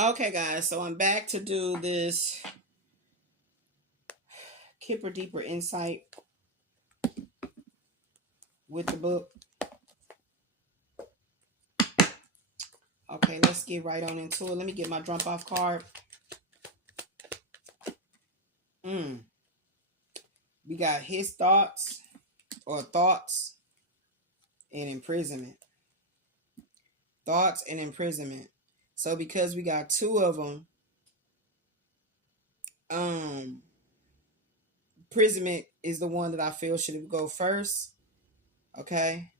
Okay, guys, so I'm back to do this Kipper Deeper Insight with the book. Okay, let's get right on into it. Let me get my jump off card. We got his thoughts or thoughts and imprisonment. Thoughts and imprisonment. So because we got two of them, imprisonment is the one that I feel should go first. Okay.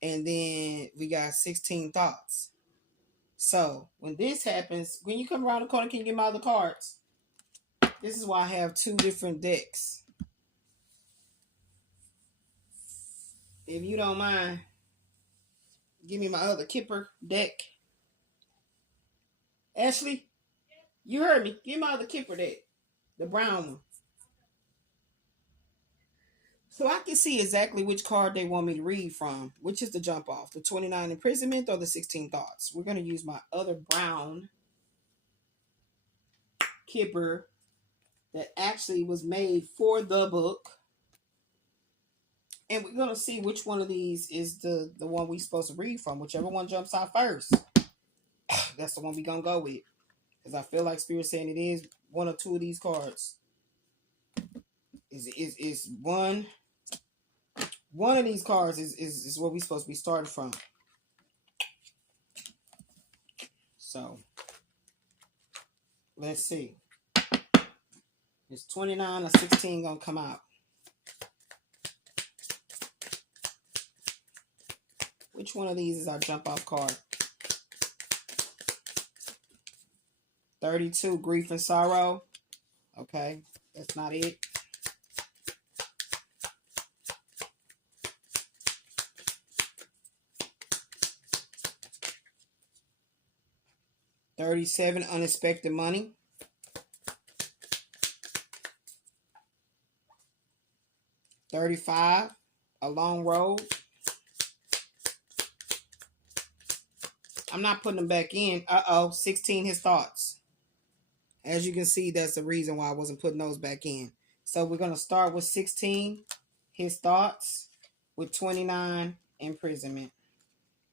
And then we got 16 thoughts. So when this happens, when you come around the corner, can you get my other cards? This is why I have two different decks. If you don't mind, give me my other Kipper deck. Ashley, you heard me. Give me my other Kipper deck. The brown one. So I can see exactly which card they want me to read from. Which is the jump off? The 29 imprisonment or the 16 thoughts? We're going to use my other brown Kipper that actually was made for the book. And we're going to see which one of these is the one we're supposed to read from. Whichever one jumps out first. That's the one we're going to go with. Because I feel like Spirit saying it is one or two of these cards. Is one of these cards is what we're supposed to be starting from. So, let's see. Is 29 or 16 going to come out? Which one of these is our jump off card? 32, grief and sorrow. Okay, that's not it. $37, unexpected money. $35, a long road. I'm not putting them back in. 16, his thoughts. As you can see, that's the reason why I wasn't putting those back in. So we're going to start with 16, his thoughts, with 29, imprisonment.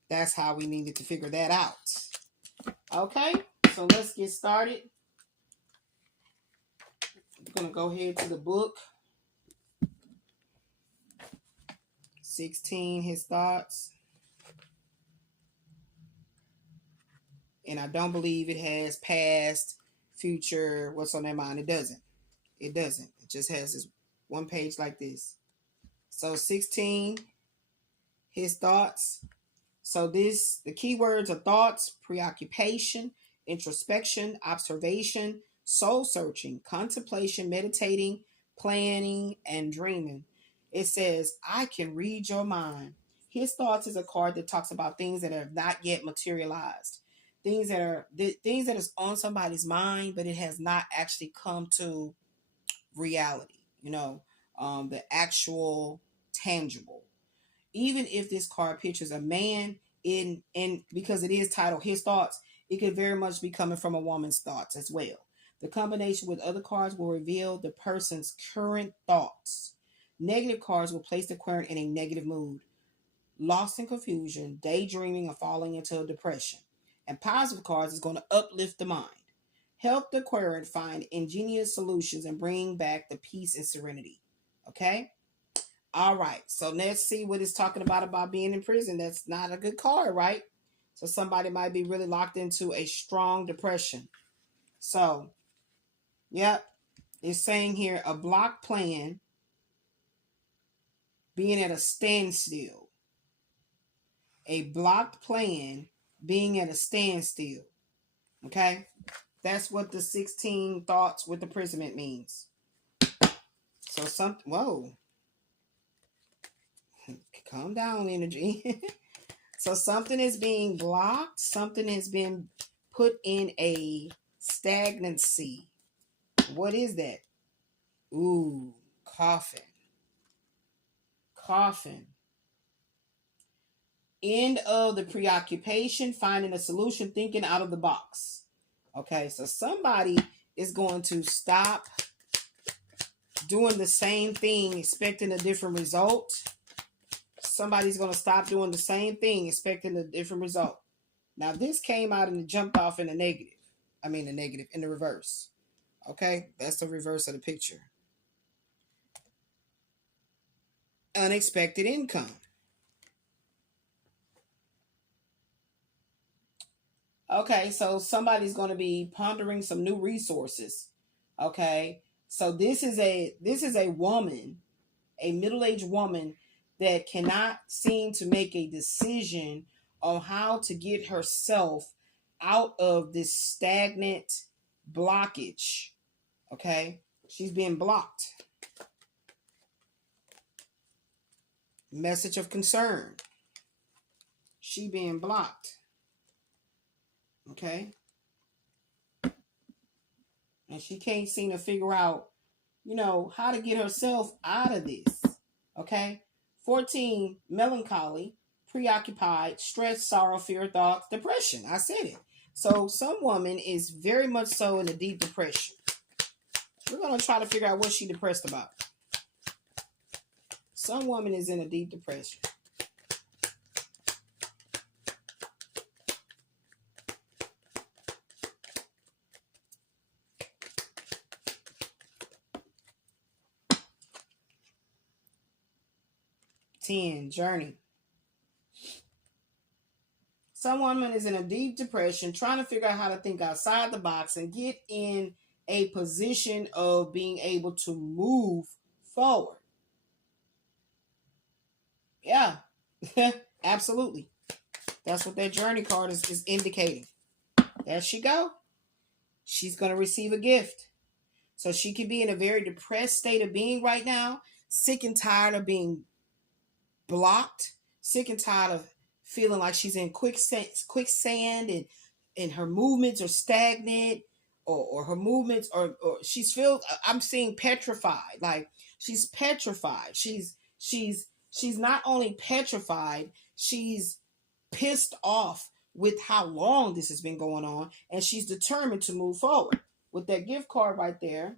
That's how we needed to figure that out. Okay, so let's get started. I'm going to go ahead to the book. 16, his thoughts. And I don't believe it has past, future, what's on their mind. It doesn't. It doesn't. It just has this one page like this. So 16, his thoughts. So the keywords are thoughts, preoccupation, introspection, observation, soul searching, contemplation, meditating, planning, and dreaming. It says, I can read your mind. His thoughts is a card that talks about things that have not yet materialized. Things that is on somebody's mind, but it has not actually come to reality. The actual tangible. Even if this card pictures a man in because it is titled his thoughts, it could very much be coming from a woman's thoughts as well. The combination with other cards will reveal the person's current thoughts. Negative cards will place the querent in a negative mood, lost in confusion, daydreaming, or falling into a depression. And positive cards is going to uplift the mind, help the querent find ingenious solutions, and bring back the peace and serenity. Okay? All right. So let's see what it's talking about being in prison. That's not a good card, right? So somebody might be really locked into a strong depression. So, yep. It's saying here a block plan being at a standstill. A blocked plan being at a standstill. Okay? That's what the 16 thoughts with imprisonment means. So whoa. Calm down, energy. So something is being blocked. Something has been put in a stagnancy. What is that? Ooh, coffin. Coffin. End of the preoccupation, finding a solution, thinking out of the box. Okay, so somebody is going to stop doing the same thing, expecting a different result. Somebody's going to stop doing the same thing, expecting a different result. Now, this came out and jumped off in the negative. I mean, the negative, in the reverse. Okay, that's the reverse of the picture. Unexpected income. Okay, so somebody's going to be pondering some new resources. Okay, so this is a woman, a middle-aged woman that cannot seem to make a decision on how to get herself out of this stagnant blockage. Okay, she's being blocked. Message of concern. She being blocked. Okay, and she can't seem to figure out, how to get herself out of this. Okay, 14, melancholy, preoccupied, stress, sorrow, fear, thoughts, depression. I said it. So some woman is very much so in a deep depression. We're going to try to figure out what she's depressed about. Some woman is in a deep depression. Journey. Some woman is in a deep depression, trying to figure out how to think outside the box and get in a position of being able to move forward. Yeah, absolutely. That's what that journey card is indicating. There she go. She's going to receive a gift. So she could be in a very depressed state of being right now, sick and tired of being blocked, sick and tired of feeling like she's in quicksand and her movements are stagnant, or her movements or I'm seeing petrified. Like she's petrified. She's not only petrified, she's pissed off with how long this has been going on, and she's determined to move forward. With that gift card right there,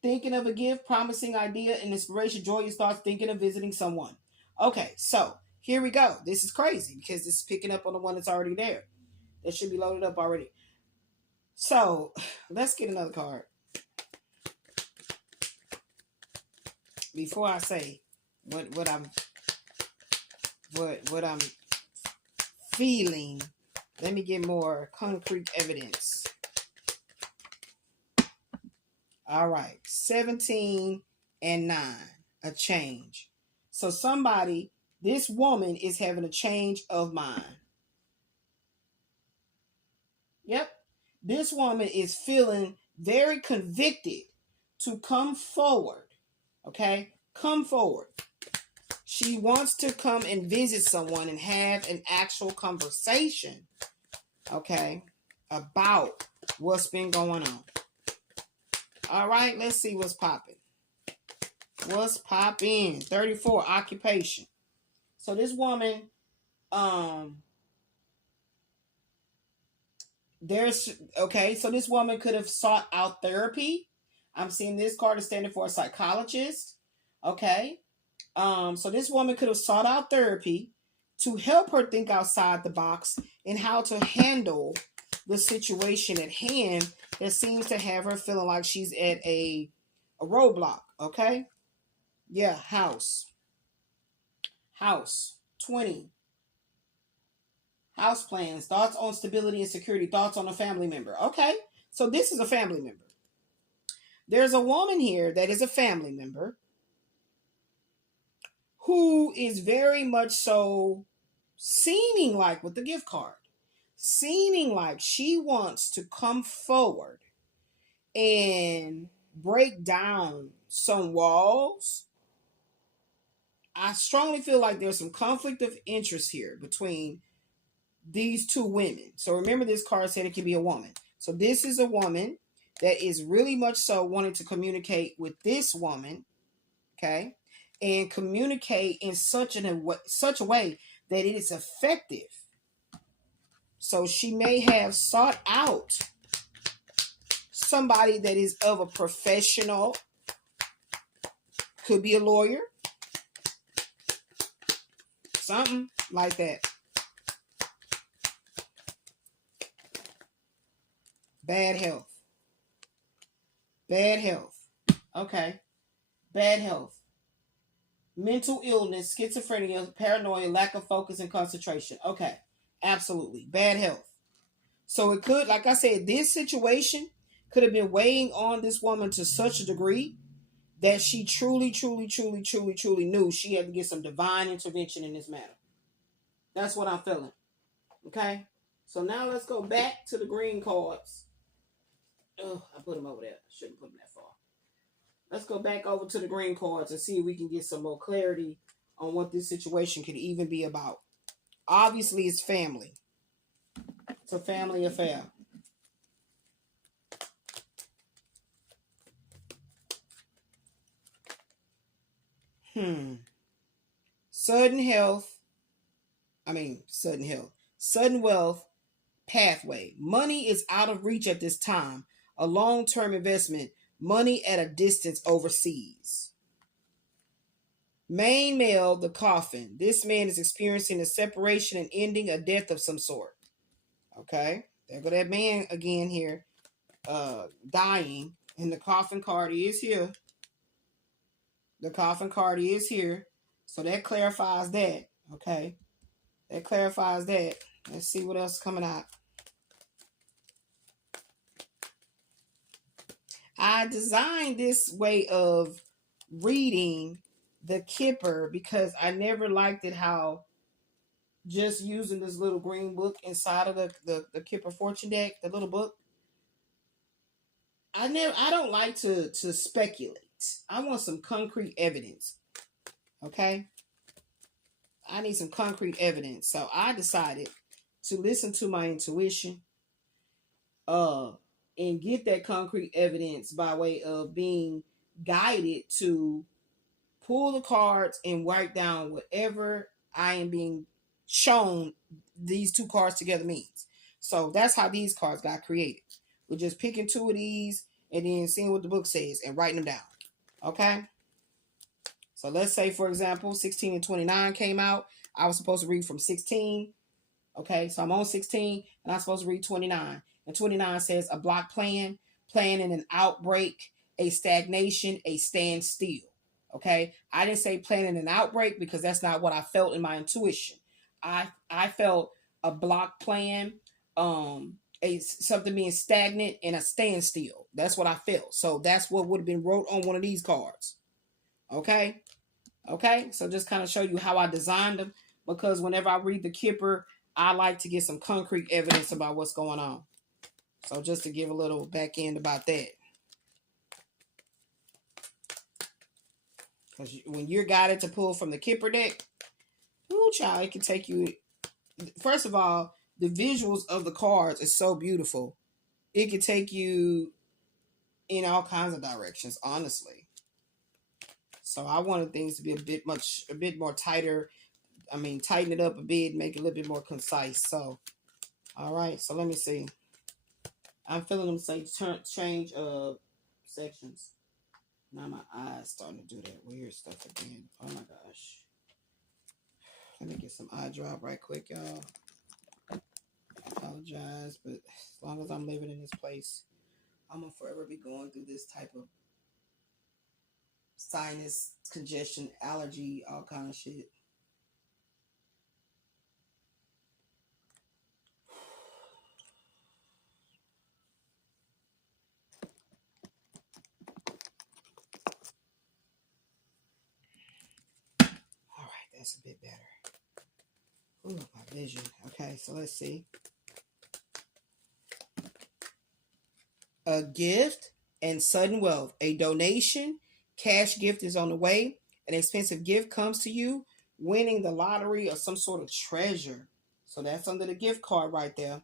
thinking of a gift, promising idea, and inspiration, joyous thoughts, thinking of visiting someone. Okay, so here we go. This is crazy because this is picking up on the one that's already there. That should be loaded up already. So let's get another card. Before I say what I'm feeling, let me get more concrete evidence. All right, 17 and 9, a change. So this woman is having a change of mind. Yep. This woman is feeling very convicted to come forward. Okay? Come forward. She wants to come and visit someone and have an actual conversation. Okay? About what's been going on. All right, let's see what's popping. What's popping? 34, occupation. So this woman, so this woman could have sought out therapy. I'm seeing this card is standing for a psychologist. Okay. So this woman could have sought out therapy to help her think outside the box and how to handle the situation at hand that seems to have her feeling like she's at a roadblock. Okay. Yeah. House 20. House plans, thoughts on stability and security, thoughts on a family member. Okay, so this is a family member. There's a woman here that is a family member who is very much so seeming like, with the gift card, seeming like she wants to come forward and break down some walls. I strongly feel like there's some conflict of interest here between these two women. So remember, this card said it could be a woman. So this is a woman that is really much so wanting to communicate with this woman, okay, and communicate in such a way that it is effective. So she may have sought out somebody that is of a professional, could be a lawyer, something like that. Bad health. Bad health. Okay. Bad health. Mental illness, schizophrenia, paranoia, lack of focus and concentration. Okay. Absolutely. Bad health. So it could, like I said, this situation could have been weighing on this woman to such a degree that she truly knew she had to get some divine intervention in this matter. That's what I'm feeling. Okay? So now let's go back to the green cards. Oh, I put them over there. I shouldn't put them that far. Let's go back over to the green cards and see if we can get some more clarity on what this situation could even be about. Obviously, it's family. It's a family affair. Sudden wealth pathway. Money is out of reach at this time. A long-term investment. Money at a distance overseas. Main male, the coffin. This man is experiencing a separation and ending a death of some sort. Okay. There go that man again here. Dying. And the coffin card is here. The coffin card is here. So that clarifies that. Okay. That clarifies that. Let's see what else is coming out. I designed this way of reading the Kipper because I never liked it how just using this little green book inside of the Kipper fortune deck, the little book. I don't like to speculate. I want some concrete evidence. Okay? I need some concrete evidence. So I decided to listen to my intuition. And get that concrete evidence by way of being guided to pull the cards and write down whatever I am being shown these two cards together means. So that's how these cards got created. We're just picking two of these and then seeing what the book says and writing them down. Okay? So let's say, for example, 16 and 29 came out. I was supposed to read from 16. Okay, so I'm on 16 and I'm supposed to read 29. And 29 says a block plan in an outbreak, a stagnation, a standstill. Okay, I didn't say planning an outbreak because that's not what I felt in my intuition. I felt a block plan, something being stagnant and a standstill. That's what I felt. So that's what would have been wrote on one of these cards. Okay, so just kind of show you how I designed them because whenever I read the Kipper, I like to get some concrete evidence about what's going on. So just to give a little back end about that. Because when you're guided to pull from the Kipper deck, ooh, child, it can take you... First of all, the visuals of the cards is so beautiful. It can take you in all kinds of directions, honestly. So I wanted things to be a bit more tighter. I mean, tighten it up a bit, make it a little bit more concise. So, all right. So let me see. I'm feeling them say change sections. Now my eyes starting to do that weird stuff again. Oh my gosh. Let me get some eye drop right quick, y'all. I apologize, but as long as I'm living in this place, I'm gonna forever be going through this type of sinus congestion, allergy, all kind of shit. All right, that's a bit better. Ooh, my vision. Okay, so let's see. A gift and sudden wealth. A donation, cash gift is on the way. An expensive gift comes to you. Winning the lottery or some sort of treasure. So that's under the gift card right there.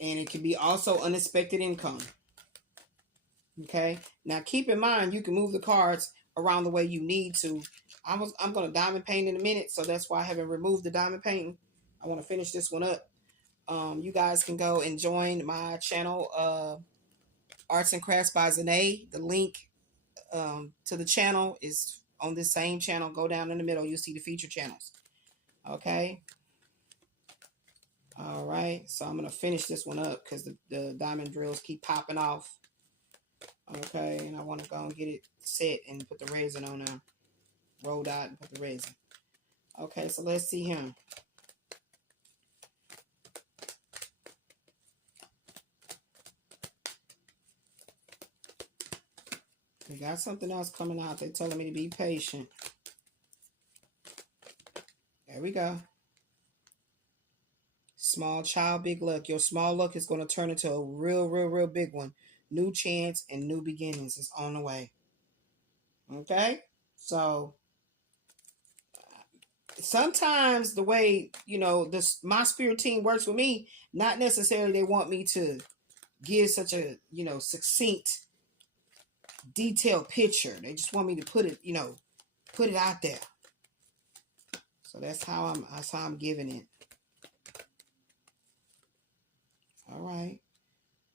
And it can be also unexpected income. Okay. Now keep in mind, you can move the cards around the way you need to. I'm going to diamond paint in a minute. So that's why I haven't removed the diamond painting. I want to finish this one up. You guys can go and join my channel, Arts and Crafts by Zahnae. The link to the channel is on this same channel. Go down in the middle. You'll see the feature channels. Okay. All right. So I'm going to finish this one up because the diamond drills keep popping off. Okay. And I want to go and get it set and put the resin on there. Roll dot and put the resin. Okay. So let's see here. We got something else coming out. They're telling me to be patient. There we go. Small child, big luck. Your small luck is going to turn into a real big one. New chance and new beginnings is on the way. Okay? So, sometimes the way, my spirit team works with me, not necessarily they want me to give such a, succinct, detailed picture. They just want me to put it out there. So that's how I'm giving it. All right.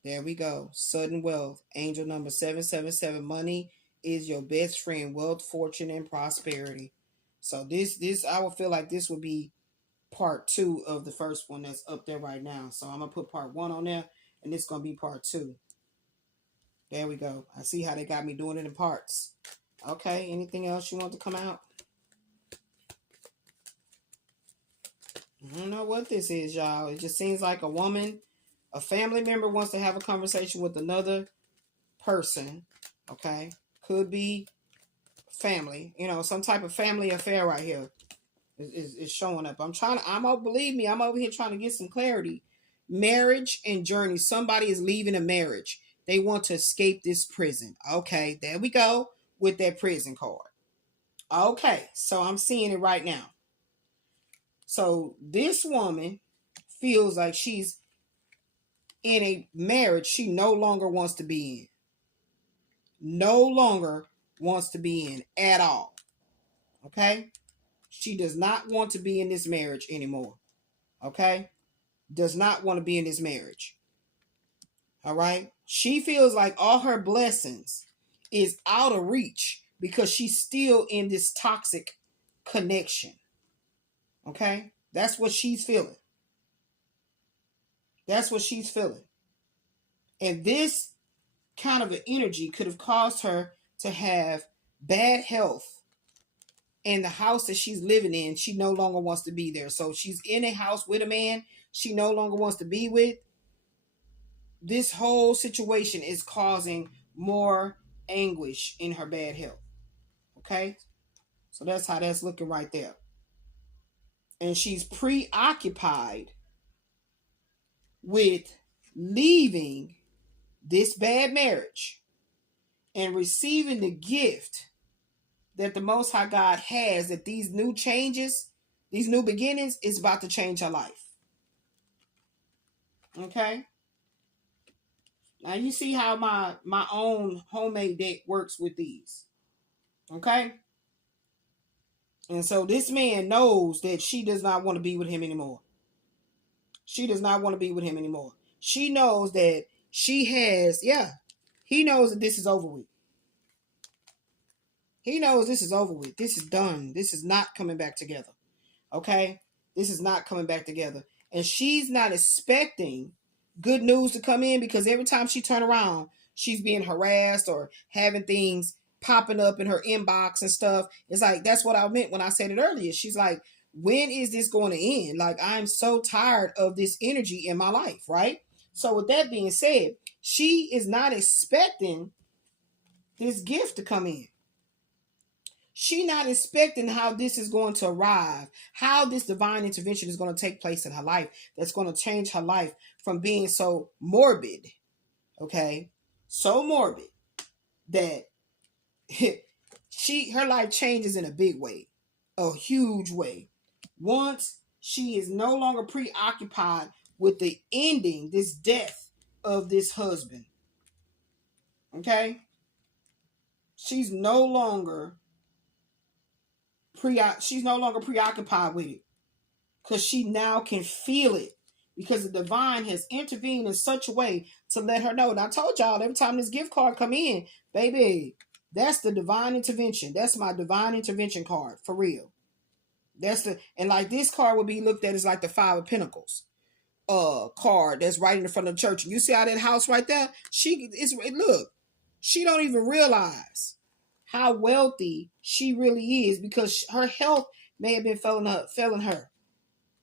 There we go. Sudden wealth. Angel number 777. Money is your best friend. Wealth, fortune, and prosperity. So this I would feel like this would be part 2 of the first one that's up there right now. So I'm gonna put part 1 on there, and it's gonna be part 2. There we go. I see how they got me doing it in parts. Okay. Anything else you want to come out? I don't know what this is, y'all. It just seems like a family member wants to have a conversation with another person. Okay. Could be family, some type of family affair right here is showing up. Believe me, I'm over here trying to get some clarity. Marriage and journey. Somebody is leaving a marriage. They want to escape this prison. Okay. There we go with that prison card. Okay. So I'm seeing it right now. So this woman feels like she's in a marriage she no longer wants to be in. No longer wants to be in at all. Okay? She does not want to be in this marriage anymore. Okay? Does not want to be in this marriage. All right? She feels like all her blessings is out of reach because she's still in this toxic connection. Okay? That's what she's feeling. That's what she's feeling. And this kind of an energy could have caused her to have bad health. And the house that she's living in, she no longer wants to be there. So she's in a house with a man she no longer wants to be with. This whole situation is causing more anguish in her bad health. Okay? So that's how that's looking right there. And she's preoccupied with leaving this bad marriage and receiving the gift that the Most High God has, that these new changes, these new beginnings is about to change her life. Okay? Now you see how my own homemade deck works with these. Okay? And so this man knows that she does not want to be with him anymore. She does not want to be with him anymore. She knows that he knows that this is over with. He knows this is over with. This is done. This is not coming back together. Okay? This is not coming back together. And she's not expecting good news to come in because every time she turn around, she's being harassed or having things popping up in her inbox and stuff. It's like, that's what I meant when I said it earlier. She's like, when is this going to end? Like, I'm so tired of this energy in my life, right? So with that being said, she is not expecting this gift to come in. She not expecting how this is going to arrive, how this divine intervention is going to take place in her life that's going to change her life from being so morbid, okay? So morbid that her life changes in a big way, a huge way. Once she is no longer preoccupied with the ending, this death of this husband, okay? She's no longer preoccupied with it. because she now can feel it, because the divine has intervened in such a way to let her know. And I told y'all, every time this gift card come in, baby, that's the divine intervention. That's my divine intervention card, for real. And like this card would be looked at as like the Five of Pentacles card that's right in the front of the church. And you see how that house right there? Look, she don't even realize how wealthy she really is, because her health may have been failing her.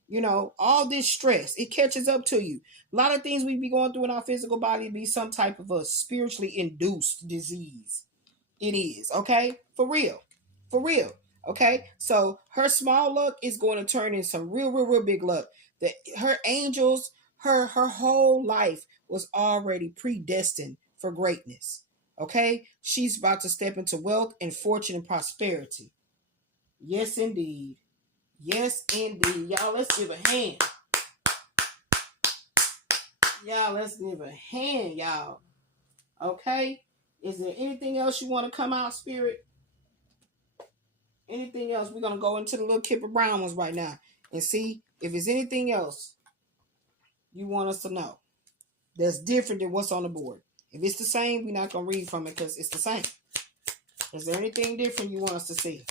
You know, all this stress, it catches up to you. A lot of things we be going through in our physical body be some type of a spiritually induced disease. It is, okay? For real. For real. Okay? So her small luck is going to turn in some real big luck. That her angels, her whole life was already predestined for greatness. Okay? She's about to step into wealth and fortune and prosperity. Yes, indeed. Yes, indeed. Y'all, let's give a hand. Y'all, let's give a hand, y'all. Okay? Is there anything else you want to come out, Spirit? Anything else? We're going to go into the little Kipper Brown ones right now and see if there's anything else you want us to know that's different than what's on the board. If it's the same, we're not going to read from it because it's the same. Is there anything different you want us to see?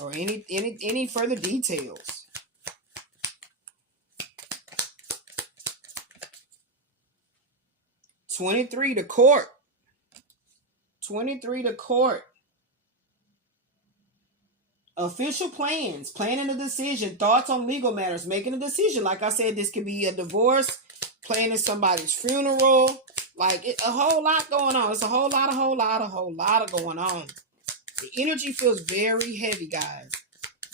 Or any further details? $23 to court. $23 to court. Official plans, planning a decision, thoughts on legal matters, making a decision. Like I said, this could be a divorce, planning somebody's funeral. Like a whole lot going on. It's a whole lot of going on. The energy feels very heavy, guys.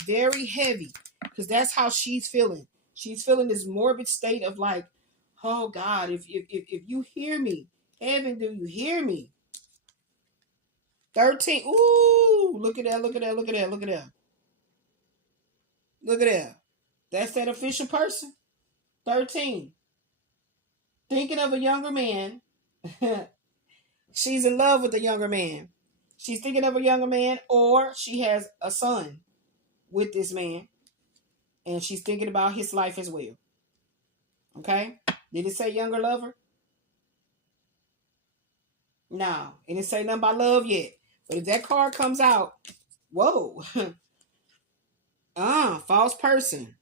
Very heavy. Because that's how she's feeling. She's feeling this morbid state of like, oh God, if you hear me, heaven, do you hear me? 13. Ooh, look at that. Look at that. That's that official person. 13. Thinking of a younger man. She's in love with a younger man. She's thinking of a younger man, or she has a son with this man. And she's thinking about his life as well. Okay? Did it say younger lover? No. It didn't say nothing about love yet. But if that card comes out, whoa. False person.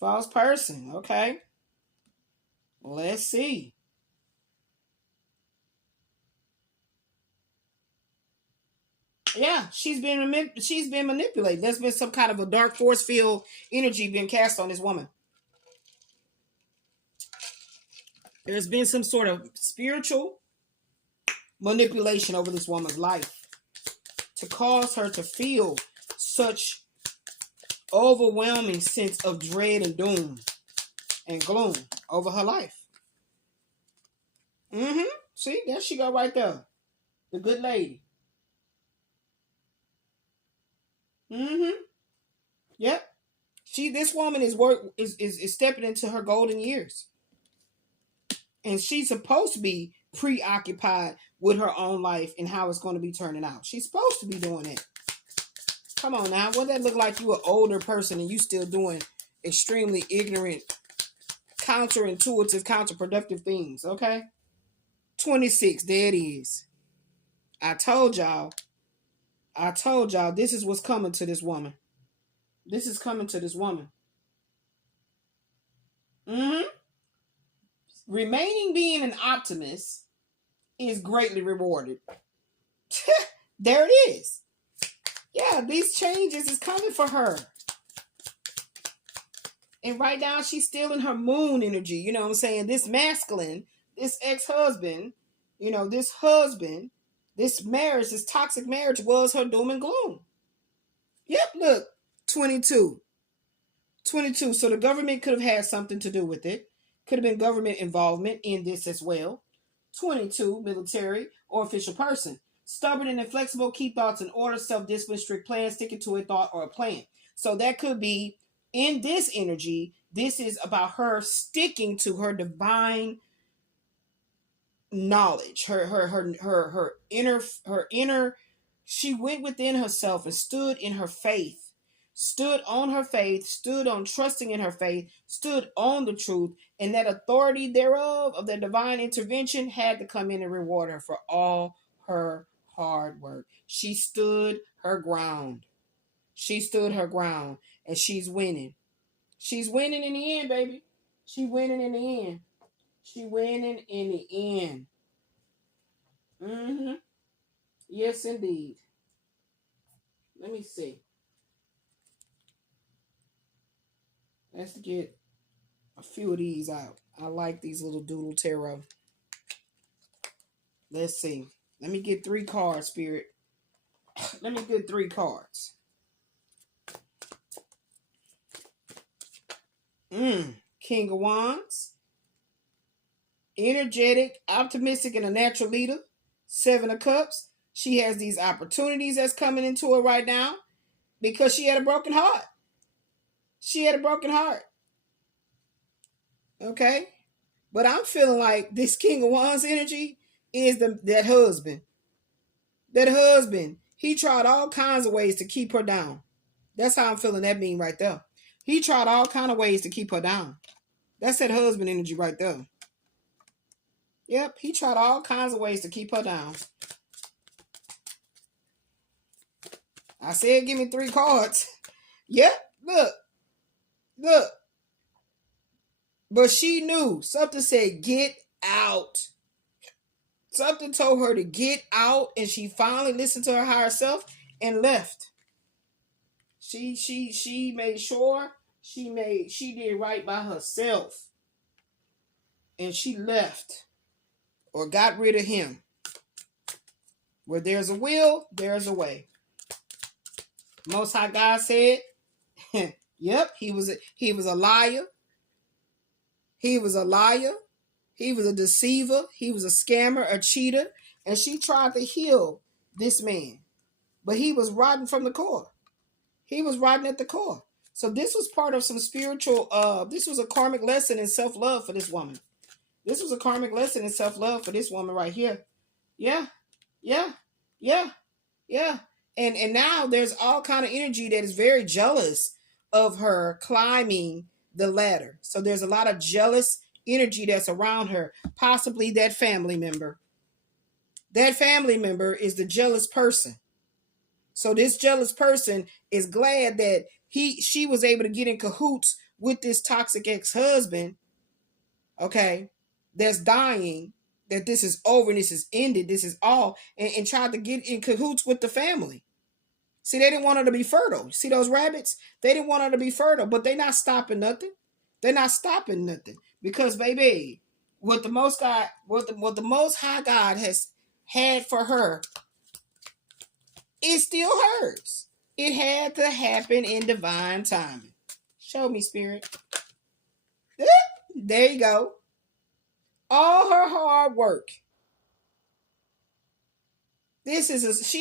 False person. Okay. Let's see. Yeah, she's been manipulated. There's been some kind of a dark force field energy being cast on this woman. There's been some sort of spiritual manipulation over this woman's life to cause her to feel such overwhelming sense of dread and doom and gloom over her life. See, there she go right there. The good lady. Yep. This woman is stepping into her golden years. And she's supposed to be preoccupied with her own life and how it's going to be turning out. She's supposed to be doing it. Come on now. What that look like? You an older person and you still doing extremely ignorant, counterintuitive, counterproductive things. Okay? 26. There it is. I told y'all. This is what's coming to this woman. This is coming to this woman. Remaining being an optimist is greatly rewarded. There it is. Yeah, these changes is coming for her. And right now she's still in her moon energy. You know what I'm saying? This masculine, this ex-husband, this husband, this marriage, this toxic marriage was her doom and gloom. Yep, look, 22. 22. So the government could have had something to do with it. Could have been government involvement in this as well. 22, military or official person. Stubborn and inflexible, keep thoughts in order, self-discipline, strict plan, sticking to a thought or a plan. So that could be in this energy. This is about her sticking to her divine knowledge, her inner She went within herself and stood in her faith, stood on her faith, stood on trusting in her faith, stood on the truth, and that authority thereof of the divine intervention had to come in and reward her for all her hard work. She stood her ground. She stood her ground, and she's winning. She's winning in the end, baby. She winning in the end. She winning in the end. Mm-hmm. Yes, indeed. Let me see. Let's get a few of these out. I like these little doodle tarot. Let's see. Let me get 3 cards, Spirit. Let me get 3 cards. King of Wands. Energetic, optimistic, and a natural leader. 7 of Cups. She has these opportunities that's coming into her right now because she had a broken heart. She had a broken heart. Okay? But I'm feeling like this King of Wands energy is that husband. That husband, he tried all kinds of ways to keep her down. That's how I'm feeling that being right there. He tried all kinds of ways to keep her down. That's that husband energy right there. Yep, he tried all kinds of ways to keep her down. I said, give me 3 cards. Yep, look. But she knew. Something said, get out. Something told her to get out, and she finally listened to her higher self and left. She made sure she did right by herself. And she left or got rid of him. Where there's a will, there's a way. Most High God said, yep, he was a liar. He was a liar. He was a deceiver. He was a scammer, a cheater. And she tried to heal this man. But he was rotten from the core. He was rotten at the core. So this was part of some spiritual, this was a karmic lesson in self-love for this woman. This was a karmic lesson in self-love for this woman right here. Yeah. And now there's all kind of energy that is very jealous of her climbing the ladder. So there's a lot of jealous energy that's around her. Possibly that family member. That family member is the jealous person. So this jealous person is glad that she was able to get in cahoots with this toxic ex-husband, okay, that's dying, that this is over and this is ended, this is all, and tried to get in cahoots with the family. See, they didn't want her to be fertile. See those rabbits? They didn't want her to be fertile, but they're not stopping nothing. They're not stopping nothing. Because, baby, what the Most High God has had for her, it's still hers. It had to happen in divine timing. Show me, Spirit. There you go. All her hard work. She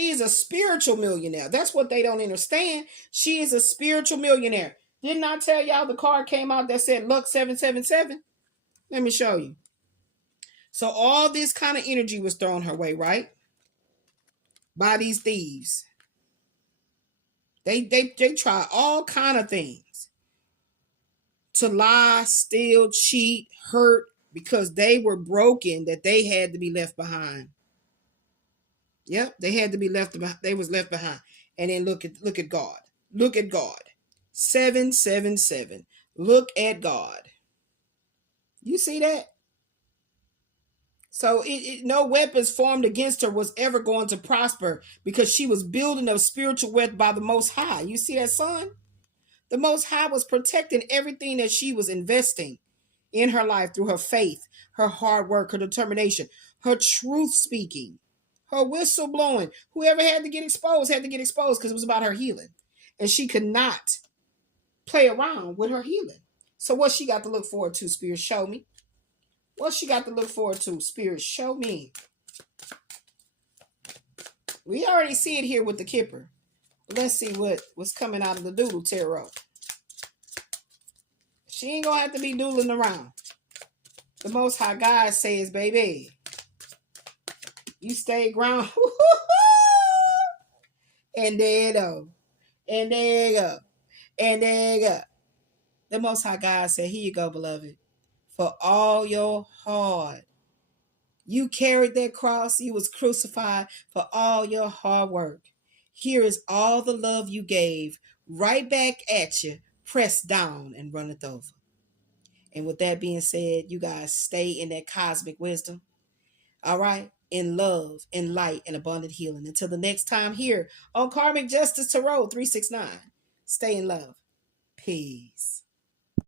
is a spiritual millionaire. That's what they don't understand. She is a spiritual millionaire. Didn't I tell y'all the card came out that said luck 777? Let me show you. So all this kind of energy was thrown her way, right? By these thieves. They try all kind of things to lie, steal, cheat, hurt, because they were broken, that they had to be left behind. Yep, they had to be left behind. They was left behind. And then look at God. Look at God. 777. Look at God. You see that? So no weapons formed against her was ever going to prosper because she was building up spiritual wealth by the Most High. You see that, son? The Most High was protecting everything that she was investing in her life through her faith, her hard work, her determination, her truth speaking, her whistle blowing. Whoever had to get exposed because it was about her healing. And she could not play around with her healing. So what she got to look forward to, Spirit, show me. What she got to look forward to, Spirit, show me. We already see it here with the Kipper. Let's see what's coming out of the Doodle Tarot. She ain't gonna have to be doodling around. The Most High God says, baby, you stay ground. And there you go. And there you go. And there you go. The Most High God said, here you go, beloved. For all your hard. You carried that cross. You was crucified for all your hard work. Here is all the love you gave right back at you, pressed down and runneth over. And with that being said, you guys stay in that cosmic wisdom. All right? In love, in light, and abundant healing. Until the next time here on Karmic Justice Tarot 369. Stay in love. Peace.